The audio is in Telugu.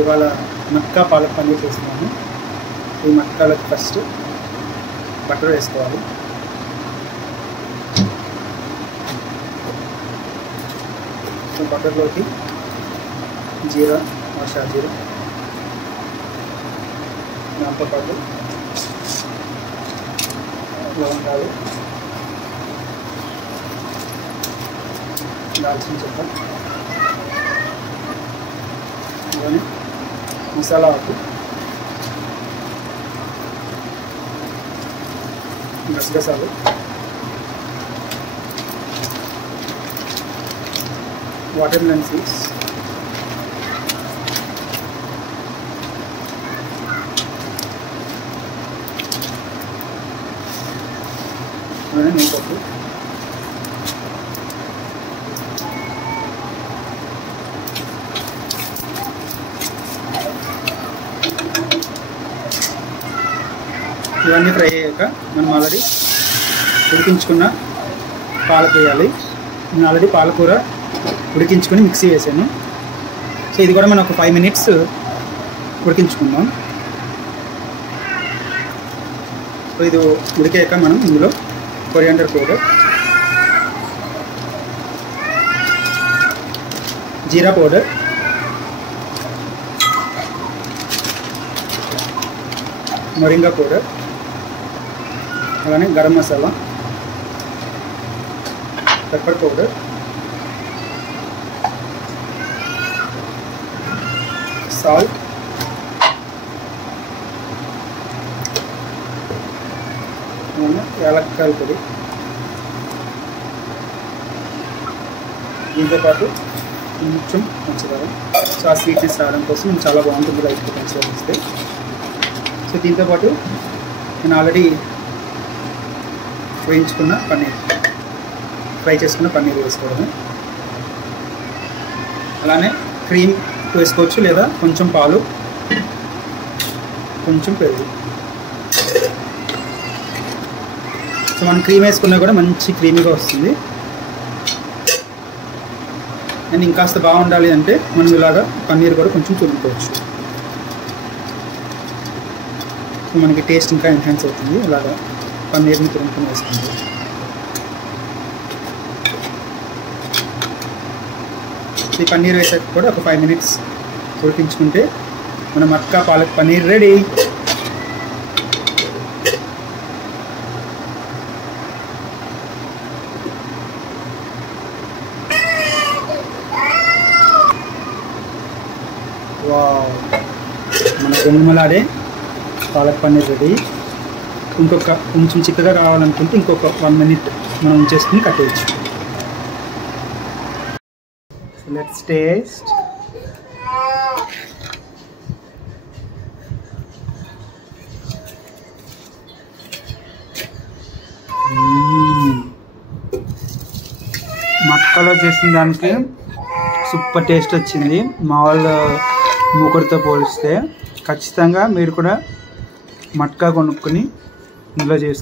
ఇవాళ మక్కా పాలక్ పన్నీర్ చేస్తున్నాను. ఈ మక్కాలకు ఫస్ట్ బటర్ వేసుకోవాలి. సో బటర్లోకి జీరా షాజీరా, దాంతోపాటు లవంగాలు, దాల్చిన చెక్క, అలానే మసాలా ఆకు, గసగసాలు, వాటర్ మెలన్ సీడ్స్, అలానే నెయ్యి, ఇవన్నీ ఫ్రై అయ్యాక మనం ఆల్రెడీ ఉడికించుకున్న పాలక వేయాలి. నేను ఆల్రెడీ పాలకూర ఉడికించుకొని మిక్సీ వేసాను. సో ఇది కూడా మనం ఒక 5 minutes ఉడికించుకుందాం. సో ఇది ఉడికాక మనం ఇందులో coriander powder, jeera powder, moringa powder, అలానే garam masala, pepper powder, salt, యాలక్కాయల పొడి, దీంతో పాటు కొంచెం పంచదార. సో ఆ స్వీట్నెస్ రావడం కోసం చాలా బాగుంటుంది లైట్గా పంచదార ఇస్తే. సో దీంతోపాటు నేను ఆల్రెడీ వేయించుకున్న పన్నీర్, ఫ్రై చేసుకున్న పన్నీర్ వేసుకోవడం, అలానే క్రీమ్ వేసుకోవచ్చు లేదా కొంచెం పాలు, కొంచెం పెరుగు. సో మనం క్రీమ్ వేసుకున్నా కూడా మంచి క్రీమీగా వస్తుంది. అండ్ ఇంకాస్త బాగుండాలి అంటే మనం ఇలాగా పన్నీర్ కూడా కొంచెం తురుముకోవచ్చు. సో మనకి టేస్ట్ ఇంకా ఎన్హాన్స్ అవుతుంది ఇలాగా పన్నీర్ని తురుముకొని వేసుకుంటే. ఈ పన్నీర్ వేసాక కూడా ఒక 5 minutes ఉడికించుకుంటే మన మక్కా పాలక్ పన్నీర్ రెడీ. వావ్, మన గుమగుమలాడే పాలక్ పన్నీర్ రెడీ. ఇంకొక కొంచెం చిక్కగా కావాలనుకుంటే ఇంకొక 1 minute మనం ఉంచేసుకుని కట్టేయచ్చు. Let's taste. మక్కలో చేసిన దానికి సూపర్ టేస్ట్ వచ్చింది. మామూలు మూకుడితో పోలిస్తే ఖచ్చితంగా మీరు కూడా మట్కా కొనుక్కొని ఇందులో చేస్తారు.